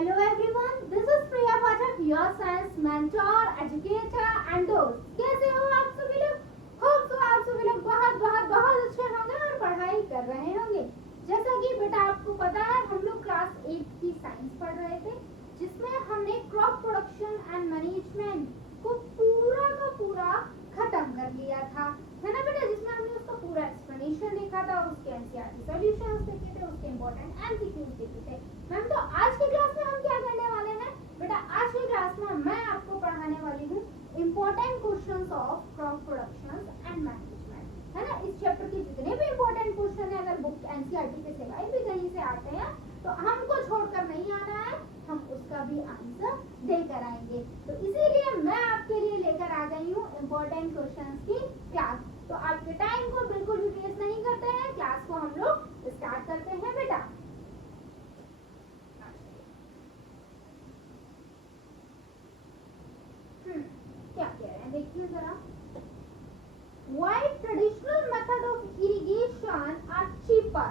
Hello everyone, this is Priya Pathak, your science mentor, educator and dost. कैसे हो आप सभी लोग? होप तो आप सभी लोग बहुत बहुत बहुत अच्छे होंगे और पढ़ाई कर रहे होंगे। जैसा कि बेटा आपको पता है हम लोग क्लास 8 की साइंस पढ़ रहे थे, जिसमें हमने क्रॉप प्रोडक्शन एंड मैनेजमेंट को पूरा का पूरा खत्म कर लिया था, है ना बेटा? जिसमें हमने उसका पूरा एक्सप्लेनेशन देखा था, उसके एनसीईआरटी सॉल्यूशंस देखे थे, उसके इंपॉर्टेंट एमसीक्यूज देखे थे। मैम तो आज की क्लास में हम क्या करने वाले हैं बेटा? आज की क्लास में मैं आपको पढ़ाने वाली हूँ important questions of crop production and management, है ना? इस चैप्टर के जितने भी इंपॉर्टेंट क्वेश्चन है, अगर बुक एनसीईआरटी के सिवाय भी कहीं से आते हैं तो हमको छोड़कर नहीं आना है, हम उसका भी आंसर देकर आएंगे। तो इसीलिए मैं आपके लिए लेकर आ गई हूँ इंपॉर्टेंट क्वेश्चंस की क्लास। तो आपके टाइम को बिल्कुल भी वेस्ट नहीं करते हैं, क्लास को हम लोग स्टार्ट करते हैं बेटा। क्या कह रहे हैं देखिए जरा। Why traditional method of irrigation are cheaper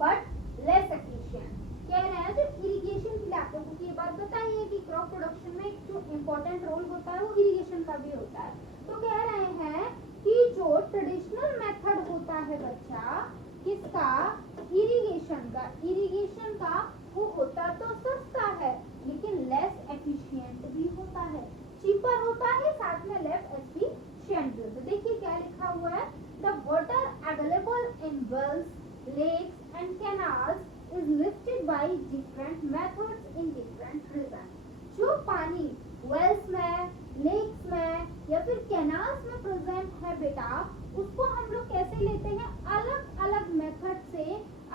but less efficient? कह रहे हैं जो इरिगेशन के लिए आप लोगों को ये बात बताइए कि क्रॉप प्रोडक्शन में जो इम्पोर्टेंट रोल होता है वो इरिगेशन का भी होता है। तो कह रहे हैं कि जो ट्रेडिशनल मेथड होता है बच्चा किसका, इरिगेशन का वो होता तो सस्ता है लेकिन लेस एफिशिएंट भी होता है, चीपर होता है, साथ में लेस एफिशिएंट भी होता है। देखिए क्या लिखा हुआ है, the water available in wells, lakes and canals is lifted by different methods in different regions। जो पानी वेल्स में, लेक्स में या फिर कैनाल्स में प्रेजेंट है बेटा, उसको हम लोग कैसे लेते हैं, अलग अलग मेथड से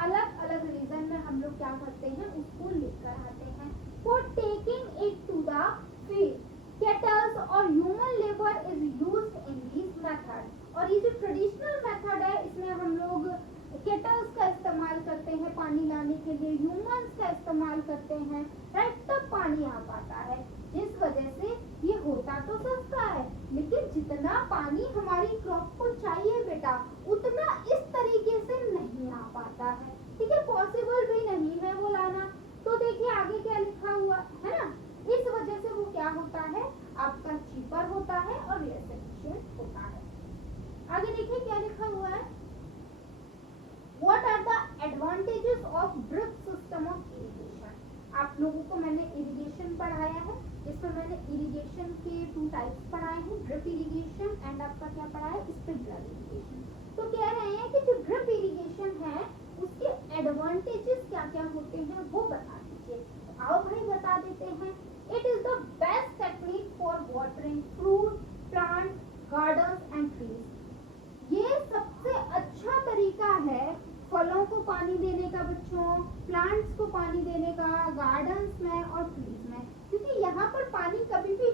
अलग अलग रीजन में हम लोग क्या करते हैं, उसको लेकर आते हैं। For taking it to the field, cattles और human labour is used in this method. और ये जो ट्रेडिशनल मेथड है इसमें हम लोग केटल्स का इस्तेमाल करते हैं पानी लाने के लिए, ह्यूमंस का इस्तेमाल करते हैं, राइट? तब पानी आ पाता है, जिस वजह से ये होता तो सस्ता है लेकिन जितना पानी हमारी क्रॉप को चाहिए बेटा उतना इस तरीके से नहीं आ पाता है, ठीक है? पॉसिबल भी नहीं है वो लाना। तो देखिए आगे क्या लिखा हुआ है ना, इस वजह से वो क्या होता है, आपका चीपर होता है और लेस एफिशिएंट होता है। आगे देखिए क्या लिखा हुआ है, What are the advantages of drip system of irrigation? आप लोगों को मैंने इरिगेशन पढ़ाया है, इसमें मैंने इरिगेशन के 2 टाइप्स पढ़ाए हैं, ड्रिप इरिगेशन एंड आपका क्या पढ़ा है, स्प्रिंकलर इरिगेशन। तो कह रहे हैं कि जो ड्रिप इरिगेशन है उसके एडवांटेजेस क्या क्या होते हैं वो बता दीजिए। आओ भाई बता देते हैं। It is the best technique for watering fruit, plant, gardens and trees. ये सबसे अच्छा तरीका है फलों को पानी देने का बच्चों, प्लांट्स को पानी देने का, गार्डन्स में और ट्रीज में, क्योंकि यहाँ पर पानी कभी भी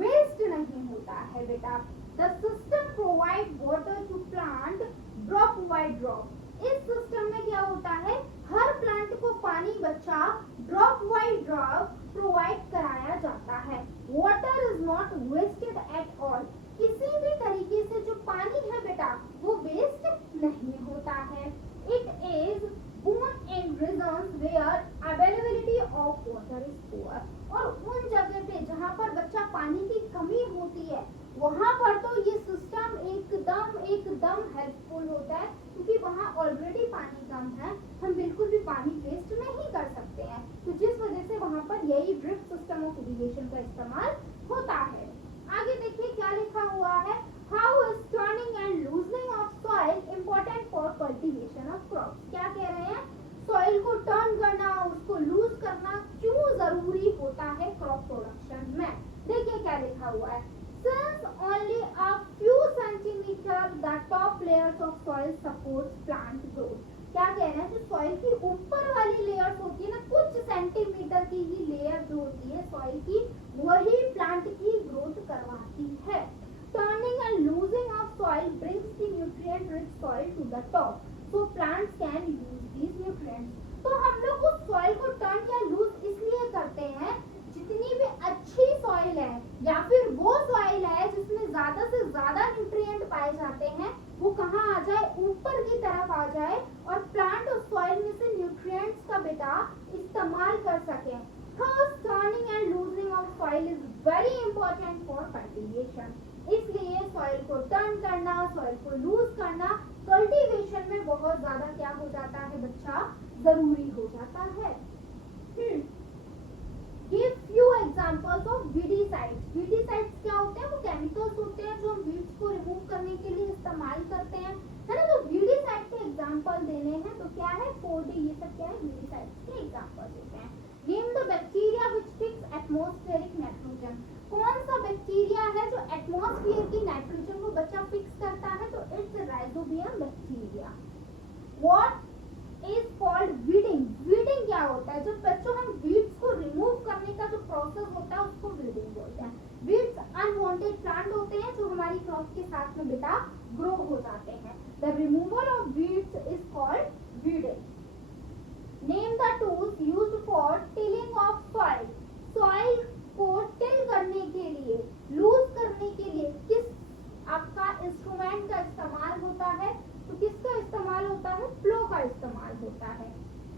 वेस्ट नहीं होता है बेटा। The system provide water to plant drop by drop. इस सिस्टम में क्या होता है, हर प्लांट को पानी बच्चा ड्रॉप बाय ड्रॉप प्रोवाइड कराया जाता है। Water is not wasted at all. किसी भी तरीके से जो पानी है बेटा वो वेस्ट नहीं होता है। It is born in regions where availability of water is poor। और उन जगह पे जहाँ पर बच्चा पानी की कमी होती है वहाँ पर तो ये सिस्टम एकदम हेल्पफुल होता है, क्योंकि वहाँ ऑलरेडी पानी कम है, हम बिल्कुल भी पानी वेस्ट नहीं कर सकते हैं। तो जिस वजह से वहाँ पर यही ड्रिप सिस्टम ऑफ इरिगेशन का इस्तेमाल होता है। आगे देखिए क्या लिखा हुआ है, how is turning and loosening of soil important for cultivation of crops. क्या कह रहे हैं, सॉइल को टर्न करना, उसको लूज करना क्यों जरूरी होता है क्रॉप प्रोडक्शन में। देखिए क्या लिखा हुआ है, since only a few centimeters the top layers of soil supports plant growth। क्या कह रहे हैं, जो सॉइल की ऊपर वाली लेयर्स होती है ना, कुछ सेंटीमीटर की ही लेयर जो होती है सॉइल की, वही प्लांट की ग्रोथ करवाती है। Turning and loosing of soil brings the nutrient rich soil to the top, so plants can use these nutrients. तो हम लोग उस सॉइल को टर्न या लूज इसलिए करते हैं, जितनी भी अच्छी सॉइल है या फिर वो सॉइल है जिसमें ज्यादा से ज्यादा न्यूट्रिएंट पाए जाते हैं, वो कहाँ आ जाए, ऊपर की तरफ आ जाए और प्लांट उस सॉइल में से न्यूट्रिएंट्स का बेटा इस्तेमाल कर सके। First soil is very important for cultivation. इसलिए सॉइल को टर्न करना, सॉइल को लूज करना कल्टीवेशन में बहुत ज्यादा क्या हो जाता है बच्चा, जरूरी हो जाता है। Give few examples of weedicides. Weedicides क्या होते हैं, वो केमिकल्स होते हैं जो हम वीड्स को रिमूव करने के लिए इस्तेमाल करते हैं, है ना। तो weedicide के एग्जांपल देने हैं तो क्या है, 4D, ये सब क्या है, weedicides के एग्जांपल देते हैं। Name the bacteria which fix atmospheric nitrogen. कौन सा बैक्टीरिया है जो एटमॉस्फेयर की नाइट्रोजन को बच्चा फिक्स करता है, तो it's rhizobium bacteria. What is called weeding. weeding क्या होता है, जब बच्चों हम weeds को रिमूव करने का जो प्रोसेस होता है उसको weeding बोलते हैं। weeds अनवांटेड प्लांट होते हैं जो हमारी क्रॉप के साथ में बेटा ग्रो हो जाते हैं। the removal of weeds is called weeding. name the tools used for tilling of soil. soil को टिल करने के लिए, लूज करने के लिए किस आपका इंस्ट्रूमेंट का इस्तेमाल होता है, तो किसका इस्तेमाल होता है, प्लो का इस्तेमाल होता है।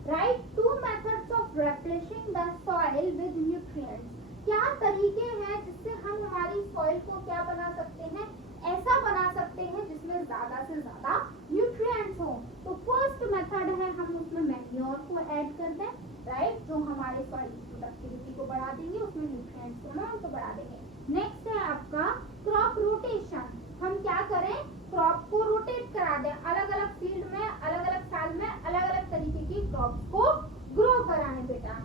Right, 2 methods of replacing the soil with nutrients. क्या तरीके हैं जिससे हम हमारी सॉइल को क्या बना सकते हैं, ऐसा बना सकते हैं जिसमें ज्यादा से ज्यादा न्यूट्रिएंट्स हो। तो फर्स्ट मेथड है हम उसमें मैन्योर को ऐड कर दें, राइट, जो हमारे सॉइल की प्रोडक्टिविटी को बढ़ा देंगे, उसमें न्यूट्रिएंट्स को अमाउंट को बढ़ा देंगे। नेक्स्ट है आपका क्रॉप रोटेशन। हम क्या करें, क्रॉप को रोटेट करा दें, अलग अलग फील्ड में अलग अलग साल में अलग अलग तरीके की क्रॉप्स को ग्रो कराएं बेटा।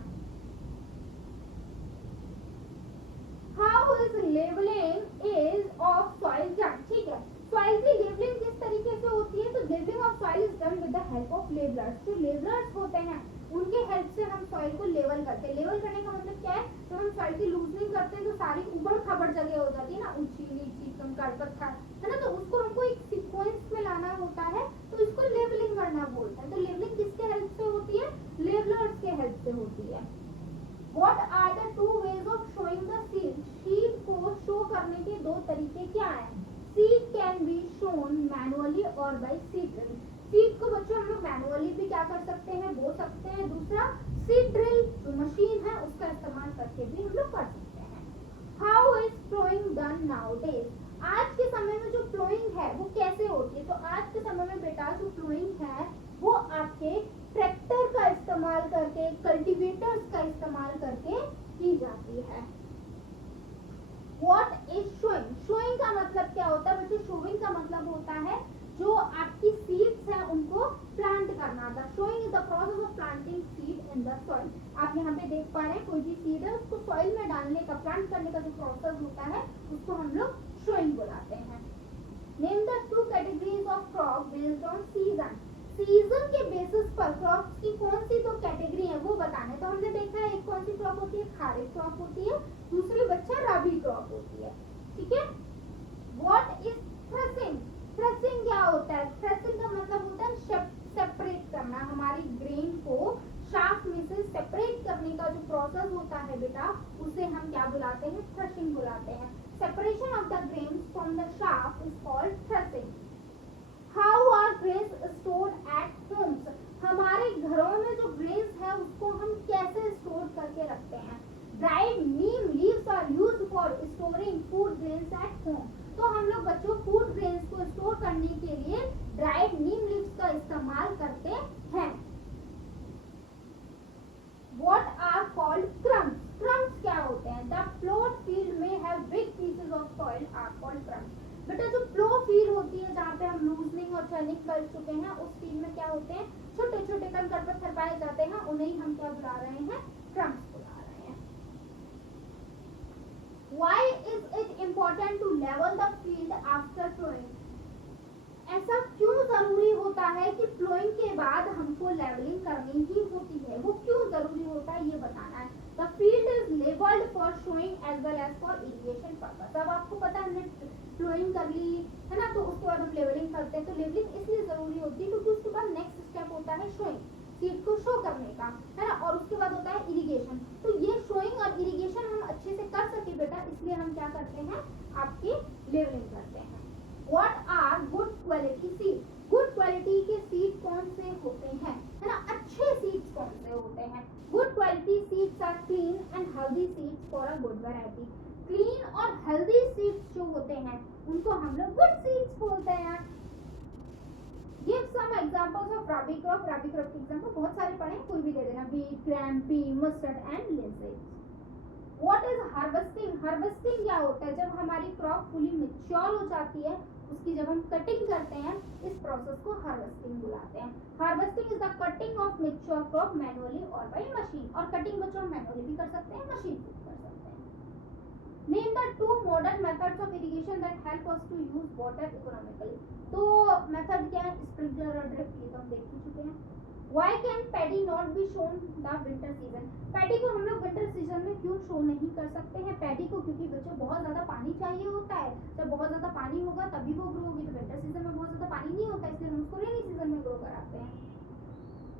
How is levelling is of soil done. ठीक है, सॉइल की लेवलिंग किस तरीके से होती है, तो levelling of soil is done with the help of levellers. जो लेवलर्स होते हैं उनके हेल्प से हम सॉइल को लेवल करते हैं। लेवल करने का मतलब क्या है, जब हम सॉइल की लूजनिंग करते हैं तो सारी उबड़ खाबड़ जगह हो जाती है ना, ऊंची नीची कंकड़ पत्थर, है ना, तो उसको हमको एक सीक्वेंस में लाना होता है, तो इसको लेवलिंग करना बोलते हैं। तो लेवलिंग किसके हेल्प से होती है, लेवलर्स के हेल्प से होती है। What are the 2 ways of showing the seed? Seed को शो करने के 2 तरीके क्या हैं। Seed can be shown manually और बाय सीड ड्रिल। सीड को बच्चों हम लोग मैनुअली भी क्या कर सकते हैं, बो सकते हैं। दूसरा सीड ड्रिल जो मशीन है उसका इस्तेमाल करके भी हम लोग कर सकते हैं। How is ploughing done nowadays. आज के समय में जो प्लोइंग है वो कैसे होती है, तो आज के समय में बेटा जो प्लोइंग है वो आपके ट्रैक्टर का इस्तेमाल करके, कल्टीवेटर्स का इस्तेमाल करके की जाती है। What is showing? showing का मतलब क्या होता है बच्चों, showing का मतलब होता है जो आपकी सीड्स है उनको प्लांट करना था। showing is the process of planting seed in the soil. आप यहाँ पे देख पा रहे हैं कोई भी सीड है उसको सॉइल में डालने का, प्लांट करने का जो प्रोसेस होता है उसको हम लोग showing बुलाते हैं। Name the 2 categories of crop based on season. Season के बेसिस पर क्रॉप्स की कौन सी 2 कैटेगरी है वो बताने। तो हमने देखा है एक कौन सी क्रॉप होती है, खारिफ क्रॉप होती है, दूसरी बच्चा रबी क्रॉप होती है। ठीक है, व्हाट इज थ्रेसिंग। थ्रेसिंग क्या होता है, थ्रेसिंग का मतलब होता है सेपरेट करना, हमारी ग्रेन को शाफ्ट में से सेपरेट करने का जो प्रोसेस होता है बेटा उसे हम क्या बुलाते हैं, थ्रेशिंग बुलाते हैं। Separation of the grain from the shaft is called threshing. How are grains stored at homes? हमारे घरों में जो grains है उसको हम कैसे स्टोर करके रखते हैं। Dried neem leaves are used for storing food grains at home. तो हम लोग बच्चों फूड ग्रेन्स को स्टोर करने के लिए ड्राइड नीम लीव्स का इस्तेमाल करते हैं। What are called crumbs? Crumbs क्या होते हैं, the plowed field may have big pieces of soil are called crumbs. बेटा जो प्लो फील्ड होती है जहाँ पे हम लूजनिंग और टर्निंग कर चुके हैं उस फील्ड में क्या होते हैं, छोटे छोटे कंकड़ पत्थर पाए जाते हैं, उन्हें हम क्या बुला रहे हैं, क्रम्स बुला रहे हैं। Why is it important to level the field after plowing? ऐसा क्यों जरूरी होता है कि प्लोइंग के बाद हमको लेवलिंग करनी ही होती है, वो क्यों जरूरी होता है ये बताना है। The field is leveled for sowing as well as for irrigation purpose. अब आपको पता है हमने प्लोइंग कर ली है ना, तो उसके बाद हम लेवलिंग करते हैं। तो लेवलिंग इसलिए जरूरी होती है क्योंकि उसके बाद नेक्स्ट स्टेप होता है शोइंग, सीड को शो करने का, है ना, और उसके बाद होता है इरिगेशन। तो ये शोइंग और इरिगेशन हम अच्छे से कर सके बेटा, इसलिए हम क्या करते हैं, आपकी लेवलिंग करते हैं। What are good quality seed? Good quality के सीड कौन से होते हैं, है ना, अच्छे सीड्स कौन से होते हैं। होते हैं। Good quality seeds are clean and healthy seeds for a good variety. Clean और हेल्दी सीड्स जो होते हैं उनको हम लोग गुड सीड्स बोलते हैं। Give some examples of rabi crop. Rabi crop के एग्जांपल बहुत सारे पढ़े, कोई भी दे देना। Wheat, gram, pea, mustard and linseeds. What is harvesting? Harvesting क्या होता है? जब हमारी क्रॉप फुली मैच्योर हो जाती है, उसकी जब हम कटिंग करते हैं, इस प्रोसेस को हार्वेस्टिंग बुलाते हैं। Harvesting is the cutting of mature crop manually और बाय मशीन। और कटिंग बच्चों हम मैनुअली भी कर सकते हैं, मशीन से भी कर सकते हैं। Name the two modern methods of irrigation that help us to use water economically. तो मेथड क्या है? स्प्रिंकलर और ड्रिप, ये तो हम देख ही चुके हैं। Why can paddy not be shown the winter season? Paddy को हम लोग विंटर सीजन में क्यों शो नहीं कर सकते हैं? पैडी को क्योंकि बच्चों बहुत ज्यादा पानी चाहिए होता है। जब बहुत ज्यादा पानी होगा तभी वो ग्रो होगी। तो विंटर सीजन में बहुत ज्यादा पानी नहीं होता, इसलिए हम उसको रेनी सीजन में ग्रो कराते हैं।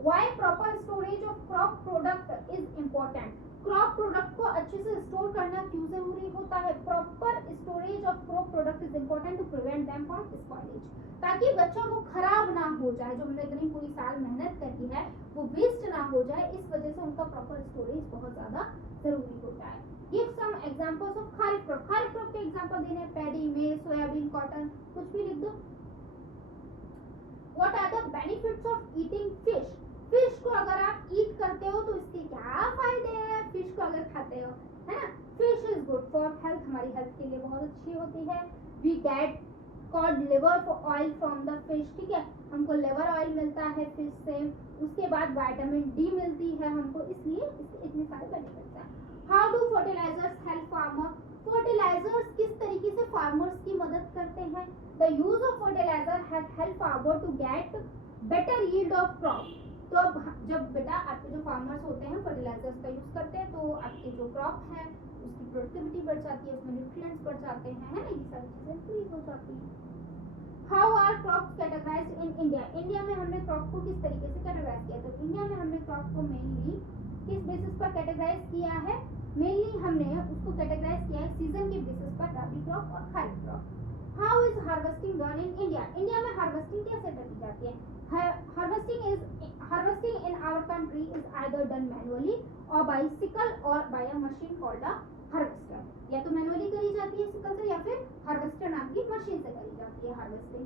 Why proper storage of crop product is important? Crop product को अच्छे से स्टोर करना क्यों जरूरी होता है? Proper storage of crop product is important to prevent them from spoilage, ताकि बच्चों को खराब ना हो जाए। जो हमने इतनी पूरी साल मेहनत करी है वो वेस्ट ना हो जाए, इस वजह से उनका प्रॉपर स्टोरेज बहुत ज्यादा जरूरी होता है। Give some examples of kharif crop. Kharif crop के एग्जांपल देने हैं, पैडी, मेज, सोयाबीन, कॉटन, कुछ भी लिख दो। What are the benefits of eating fish? Fish को अगर आप ईट करते हो तो इसके क्या फायदे हैं? फिश को अगर खाते हो, है ना? Fish is good for health, हमारी हेल्थ के लिए बहुत अच्छी होती है। We get cod liver oil from the fish, ठीक है, हमको लिवर ऑयल मिलता है फिश से। उसके बाद विटामिन डी मिलती है हमको, इसलिए इसके इतने सारे बेनिफिट्स हैं। How do fertilizers help farmer? Fertilizers किस तरीके से फार्मर्स की मदद करते हैं? The use of fertilizer help farmer to get better yield of crop. तो अब जब बेटा आपके जो फार्मर्स होते हैं फर्टिलाइजर्स का यूज करते हैं, तो आपकी जो क्रॉप है उसकी प्रोडक्टिविटी बढ़ जाती है, उसमें न्यूट्रिएंट्स बढ़ जाते हैं, है ना, ये सारी चीजें इंक्रीज हो जाती हैं। How are crops categorized in India? India में हमने क्रॉप को किस तरीके से कैटेगराइज किया? तो इंडिया में हमने क्रॉप को मेनली किस बेसिस पर कैटेगराइज किया है? मेनली हमने उसको कैटेगराइज किया है सीजन के बेसिस पर, रबी क्रॉप और kharif crop. How is harvesting done in India? India में हार्वेस्टिंग कैसे की जाती है? Harvesting in our country is either done manually or by sickle or by a machine called a harvester. या तो मैनुअली करी जाती है सिकल से, या फिर हार्वेस्टर नाम की मशीन से करी जाती है harvesting.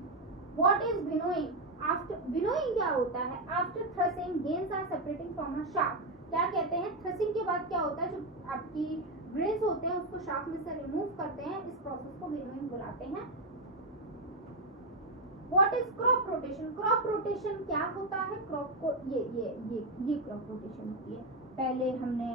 What is winnowing? After winnowing क्या होता है? After threshing, grains are separating from a shaft. क्या कहते हैं? थ्रेसिंग के बाद क्या होता है? जो आपकी ग्रेन्स होते हैं उसको शाफ्ट में से रिमूव करते हैं, इस प्रोसेस को विनोइंग बुलाते हैं। What is crop rotation? Crop rotation क्या होता है? क्रॉप को ये क्रॉप रोटेशन होती है। पहले हमने,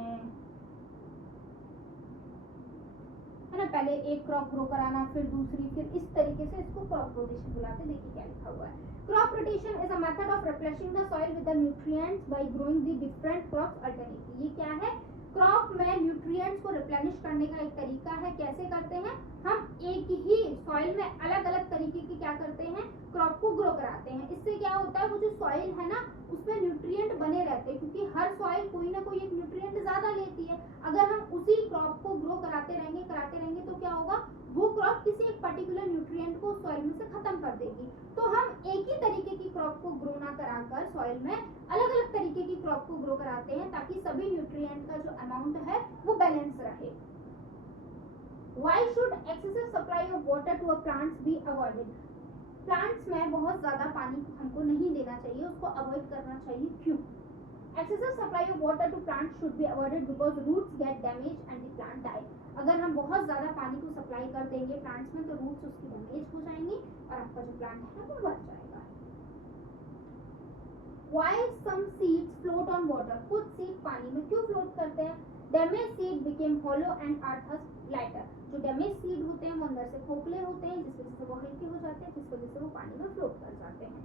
है ना, पहले एक क्रॉप ग्रो कराना, फिर दूसरी, फिर इस तरीके से इसको क्रॉप रोटेशन बुलाते हैं। देखिए क्या लिखा हुआ है। Crop rotation is a method of replacing the soil with the nutrients bye growing the different crops alternately. ये क्या है? क्रॉप में न्यूट्रिएंट्स को रिप्लेनिश करने का एक तरीका है। कैसे करते हैं? हम एक ही सॉइल में अलग अलग तरीके की क्या करते हैं? क्रॉप को ग्रो कराते हैं। इससे क्या होता है? वो जो सॉइल है ना उसमें न्यूट्रिएंट बने रहते हैं, क्योंकि हर सॉइल कोई ना कोई एक न्यूट्रिएंट ज्यादा लेती है। अगर हम उसी क्रॉप को ग्रो कराते रहेंगे तो क्या होगा? वो क्रॉप किसी एक पर्टिकुलर न्यूट्रिएंट को सॉइल में से खत्म कर देगी। तो हम एक ही तरीके की क्रॉप को ग्रो ना कराकर सॉइल में अलग अलग तरीके की क्रॉप को ग्रो कराते हैं, ताकि सभी न्यूट्रिएंट का जो अमाउंट है वो बैलेंस रहे। Why should excessive supply of water to a plants be avoided? Plants में बहुत ज्यादा पानी हमको नहीं देना चाहिए, उसको अवॉइड करना चाहिए। क्यों? Excessive supply of water to plants should be avoided because roots get damaged and the plant die. अगर हम बहुत ज्यादा पानी को सप्लाई कर देंगे प्लांट्स में तो रूट्स उसकी डैमेज हो जाएंगी और आपका जो प्लांट है वो मर जाएगा। Why some seeds float on water? कुछ सीड पानी में क्यों फ्लोट करते हैं? Damaged seed became hollow and are thus lighter. जो डैमेज सीड होते हैं वो अंदर से खोखले होते हैं, जिस वजह से वो हल्के हो जाते हैं, जिस वजह से वो पानी में फ्लोट कर जाते हैं।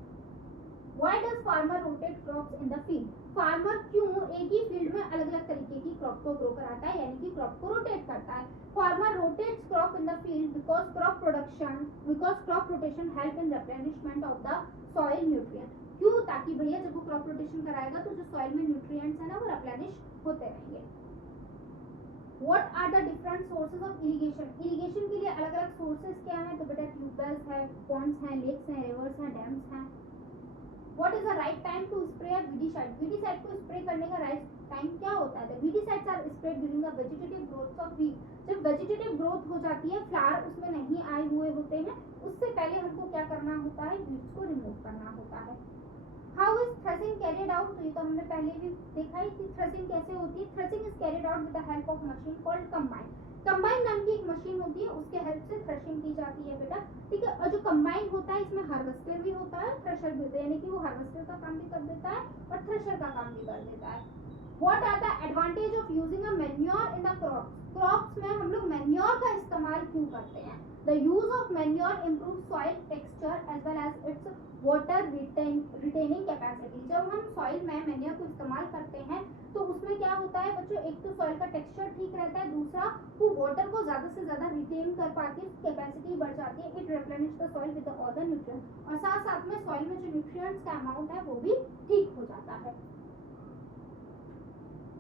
Why does farmer rotate crops in the field? Farmer क्यों एक ही फील्ड में अलग अलग तरीके की क्रॉप को ग्रो कराता है, यानी कि क्रॉप को रोटेट करता है? Farmer rotates crop in the field because crop rotation help in replenishment of the soil nutrient. क्यों? ताकि भैया जब वो क्रॉप रोटेशन कराएगा तो जो सॉइल में न्यूट्रिएंट्स है ना वो रिप्लेनिश होते रहेंगे। What are the different sources of irrigation? Irrigation के लिए अलग अलग सोर्सेज क्या हैं? तो बेटा ट्यूबवेल्स है, पॉन्ड्स हैं, लेक्स हैं, रिवर्स हैं, डैम्स हैं। What is the right time to spray weedicide? Weedicide को स्प्रे करने का राइट टाइम क्या होता है? Weedicides are spread during the vegetative growth of wheat. जब वेजिटेटिव ग्रोथ हो जाती है, फ्लावर उसमें नहीं आए हुए होते हैं, उससे पहले हमको क्या करना होता है? वीड्स को रिमूव करना होता है। How is threshing carried out? तो ये तो हमने पहले भी देखा है कि थ्रेसिंग कैसे होती है। Threshing is carried out with the help of machine called combine. Combine नाम की एक मशीन होती है, उसके हेल्प से थ्रेशिंग की जाती है बेटा, ठीक है। और जो कंबाइन होता है इसमें हार्वेस्टर भी होता है, थ्रेशर भी होता है, यानी कि वो हार्वेस्टर का काम भी कर देता है और थ्रेशर का काम भी कर देता है। What are the advantage of using a manure in the crops? Crops में हम लोग manure का इस्तेमाल क्यों करते हैं? The use of manure improves soil texture as well as its water retaining capacity. जब हम soil में manure को इस्तेमाल करते हैं तो उसमें क्या होता है बच्चों? एक तो soil का texture ठीक रहता है, दूसरा वो water को ज़्यादा से ज़्यादा retain कर पाती है, कैपेसिटी बढ़ जाती है। It replenish the soil with all the nutrients. और साथ साथ में soil में जो nutrients का amount है वो भी ठीक हो जाता है।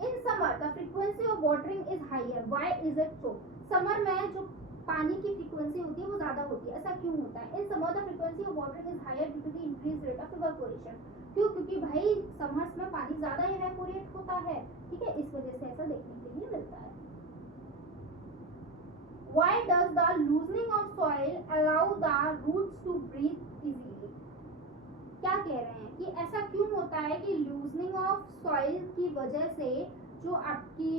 In summer, the frequency of watering is higher. Why is it so? Summer में जो पानी की फ्रीक्वेंसी होती है वो ज्यादा होती है, ऐसा क्यों होता है? In summer, the frequency of watering is higher due to the increased rate of evaporation. क्यों? क्योंकि भाई समर्स में पानी ज्यादा इवेपोरेट होता है, ठीक है, इस वजह से ऐसा देखने के लिए मिलता है। Why does the loosening of soil allow the roots to breathe easily? क्या कह रहे हैं कि ऐसा क्यों होता है कि लूजनिंग ऑफ सॉइल की वजह से जो आपकी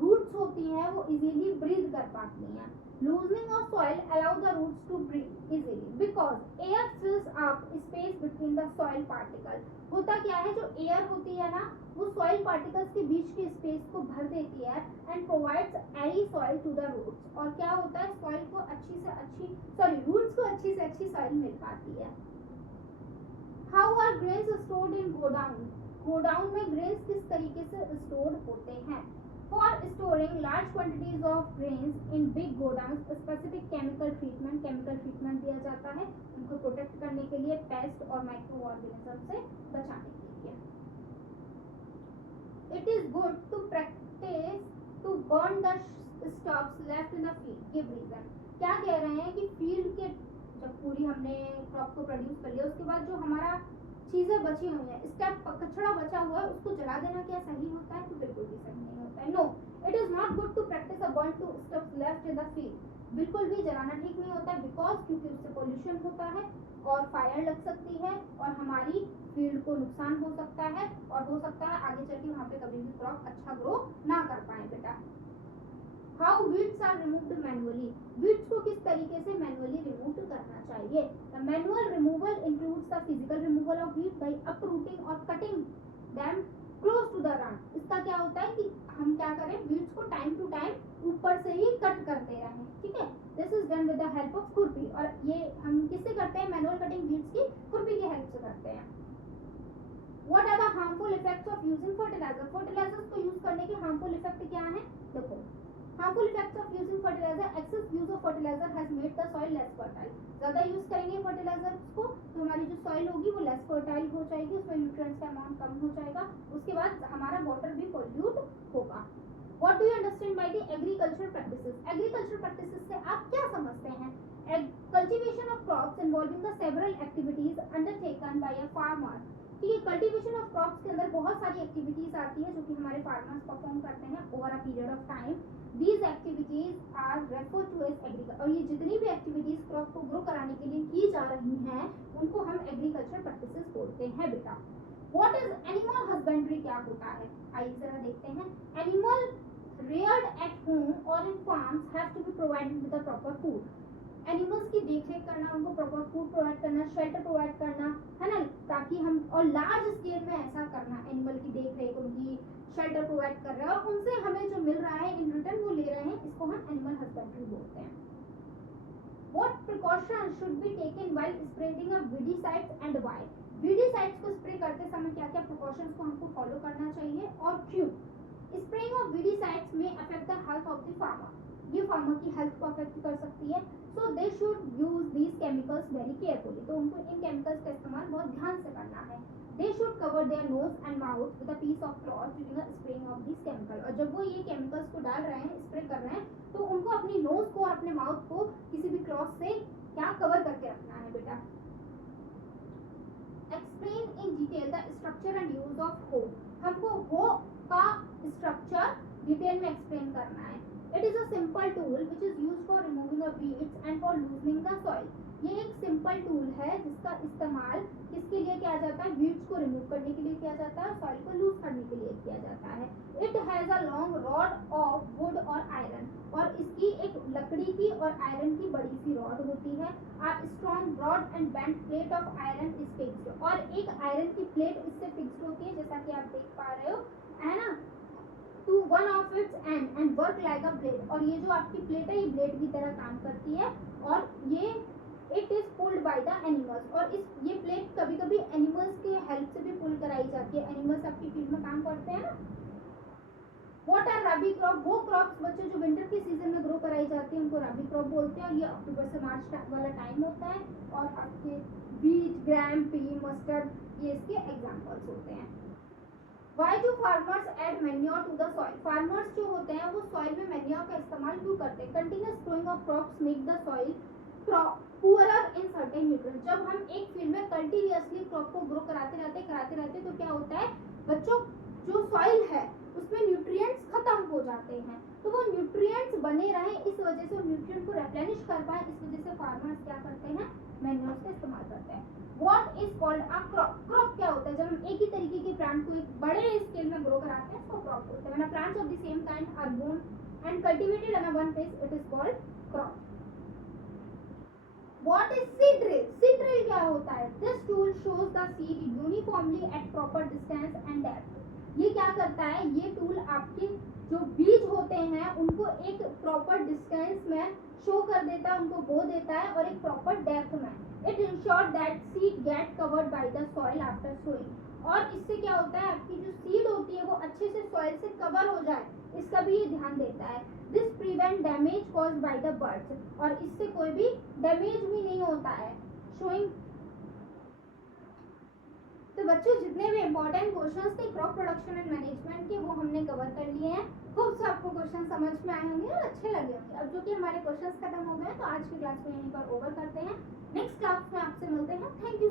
रूट्स होती हैं वो इजीली ब्रीथ कर पाती हैं। Loosening of soil allow the roots to breathe easily because air fills up space between the soil particle. होता क्या है, जो एयर होती है ना वो सॉइल पार्टिकल्स के बीच के स्पेस को भर देती है and provides airy soil to the roots. और क्या होता है, सॉइल को अच्छी से अच्छी रूट्स को अच्छी से अच्छी सॉइल मिल पाती है। How are grains stored in godown? Godown में ग्रेन्स किस तरीके से स्टोर होते हैं? For storing large quantities of grains in big godowns, specific chemical treatment दिया जाता है उनको प्रोटेक्ट करने के लिए, पेस्ट और माइक्रो ऑर्गेनिज्म से बचाने के लिए। It is good to practice to burn the stalks left in the field. Give reason. क्या कह रहे हैं कि फील्ड के जब पूरी हमने क्रॉप को प्रोड्यूस कर लिया उसके बाद जो हमारा चीजें बची हुई हैं, स्टेप कचरा बचा हुआ है, उसको जला देना क्या सही होता है? तो बिल्कुल भी सही नहीं होता है। No, it is not good to practise a burn to stuffs left in the field. बिल्कुल भी जलाना ठीक नहीं होता है, बिकॉज क्योंकि उससे पोल्यूशन होता है और फायर लग सकती है और हमारी फील्ड को नुकसान हो सकता है और हो सकता है आगे चल के वहाँ पे कभी भी क्रॉप अच्छा ग्रो ना कर पाए बेटा। How weeds are removed manually? Weeds को किस तरीके से मैनुअली रिमूव करना चाहिए? The manual removal includes the physical removal of weed by uprooting और cutting them close to the run. इसका क्या होता है कि हम क्या करें, वीड्स को टाइम टू टाइम ऊपर से ही कट करते रहें, ठीक है। This is done with the help of खुरपी। और ये हम किससे करते हैं? मैनुअल कटिंग वीड्स की खुरपी की हेल्प से करते हैं। What are the harmful effects of using fertilizer? Fertilizers को यूज करने के हार्मफुल इफेक्ट क्या है? देखो, harmful effects of using fertilizer, excess use of fertilizer has made the soil less fertile. ज़्यादा यूज करेंगे फर्टिलाइजर्स को तो हमारी जो सॉइल होगी वो लेस फर्टाइल हो जाएगी, उसमें न्यूट्रिएंट्स का अमाउंट कम हो जाएगा, उसके बाद हमारा वाटर भी पोल्यूट होगा। What do you understand by the agricultural practices? Agricultural practices से आप क्या समझते हैं? Cultivation of crops involving the several activities undertaken by a farmer. ठीक है, कल्टीवेशन ऑफ क्रॉप्स के अंदर बहुत सारी एक्टिविटीज आती है जो कि हमारे फार्मर्स परफॉर्म करते हैं over a period of time. These activities are refer to as agriculture. और ये जितनी भी एक्टिविटीज क्रॉप को ग्रो कराने के लिए की जा रही हैं उनको हम एग्रीकल्चर प्रैक्टिसेस बोलते हैं बेटा। What is animal husbandry? क्या होता है आइए जरा देखते हैं। Animal reared at home or in farms have to be provided with the proper food. Animals की देखरेख करना, उनको प्रॉपर फूड प्रोवाइड करना, शेल्टर प्रोवाइड करना, है ना, ताकि हम और लार्ज स्केल में ऐसा करना, एनिमल की देखरेख, उनकी शेल्टर प्रोवाइड कर रहे हैं और उनसे हमें जो मिल रहा है इन रिटर्न वो ले रहे हैं, इसको हम एनिमल हस्बेंड्री बोलते हैं। What precautions should be taken while spraying a weedicides and why? weedicides को स्प्रे करते समय क्या क्या प्रिकॉशंस को हमको फॉलो करना चाहिए और क्यों? Spraying of weedicides may affect the health of the farmer. ये फार्मर की हेल्थ को अफेक्ट कर सकती है, so they should use these chemicals very carefully. तो उनको इन केमिकल्स का इस्तेमाल बहुत ध्यान से करना है। They should cover their nose and mouth with a piece of cloth during the spraying of this chemical. और जब वो ये केमिकल्स को डाल रहे हैं, स्प्रे कर रहे हैं, तो उनको अपनी नोज को और अपने माउथ को किसी भी क्लॉथ से क्या कवर करके रखना है बेटा। Explain in detail the structure and use of हो। हमको हो का स्ट्रक्चर डिटेल में एक्सप्लेन करना है। It is a simple tool which is use for removing the weeds and for loosening the soil. ये एक सिंपल टूल है जिसका इस्तेमाल किसके लिए किया जाता है, वीड्स को रिमूव करने के लिए किया जाता है और सॉइल को लूज करने के लिए किया जाता है। It has a long rod of would और आयरन, और इसकी एक लकड़ी की और आयरन की बड़ी सी रॉड होती है। A strong broad and bent plate of iron is fixed, और एक आयरन की प्लेट इससे फिक्स्ड होती है जैसा कि आप देख पा रहे हो, है ना, to one of its end work like a blade. और ये जो आपकी प्लेट है ये ब्लेड की तरह काम करती है, और ये it is pulled by the animals, और ये प्लेट कभी कभी एनिमल्स के हेल्प से भी पुल कराई जाती है। एनिमल्स आपकी फील्ड में काम करते हैं ना। व्हाट आर रबी क्रॉप, वो क्रॉप्स बच्चे जो विंटर के सीजन में ग्रो कराई जाती है उनको रबी क्रॉप बोलते हैं, और ये अक्टूबर से मार्च वाला टाइम होता है। और आपके बीट, ग्राम, पी, मस्टर्ड ये इसके एग्जांपल्स होते हैं। Why do farmers add manure to the soil? Farmers जो होते हैं वो सॉइल में मैन्योर का इस्तेमाल क्यों करते हैं? Continuous growing of crops make the soil poorer in certain nutrients. जब हम एक फील्ड में कंटिन्यूअसली क्रॉप को ग्रो कराते रहते तो क्या होता है बच्चों, जो सॉइल है उसमें न्यूट्रिएंट्स खत्म हो जाते हैं, तो वो न्यूट्रिएंट्स बने रहे, इस वजह से न्यूट्रिएंट को रेप्लेनिश कर पाए, इस वजह से फार्मर्स क्या करते हैं, मैन्योर्स का इस्तेमाल करते हैं। What is called a crop? Crop क्या होता है? जब हम एक ही तरीके के प्लांट को एक बड़े स्केल में ग्रो कराते हैं उसको क्रॉप बोलते हैं। When plants of the same kind are grown and cultivated on a one place, it is called crop. What is seed drill? Seed drill क्या होता है? This tool shows the seed uniformly at proper distance and depth. ये क्या करता है? ये tool आपके जो बीज होते हैं उनको एक प्रॉपर डिस्टेंस में शो कर देता है, उनको बो देता है, और एक प्रॉपर डेप्थ में। It ensure that seed get covered by the soil after sowing, और इससे क्या होता है आपकी जो सीड होती है वो अच्छे से सॉइल से कवर हो जाए, इसका भी ये ध्यान देता है। This prevent damage caused by the birds, और इससे कोई भी डैमेज भी नहीं होता है। शोइंग तो बच्चों जितने भी इंपॉर्टेंट क्वेश्चंस थे क्रॉप प्रोडक्शन एंड मैनेजमेंट के वो हमने कवर कर लिए हैं। होप सो आपको क्वेश्चन समझ में आए होंगे और अच्छे लगे होंगे। अब जो कि हमारे क्वेश्चंस खत्म हो गए तो आज की क्लास को यहीं पर ओवर करते हैं। नेक्स्ट क्लास में आपसे मिलते हैं। Thank you.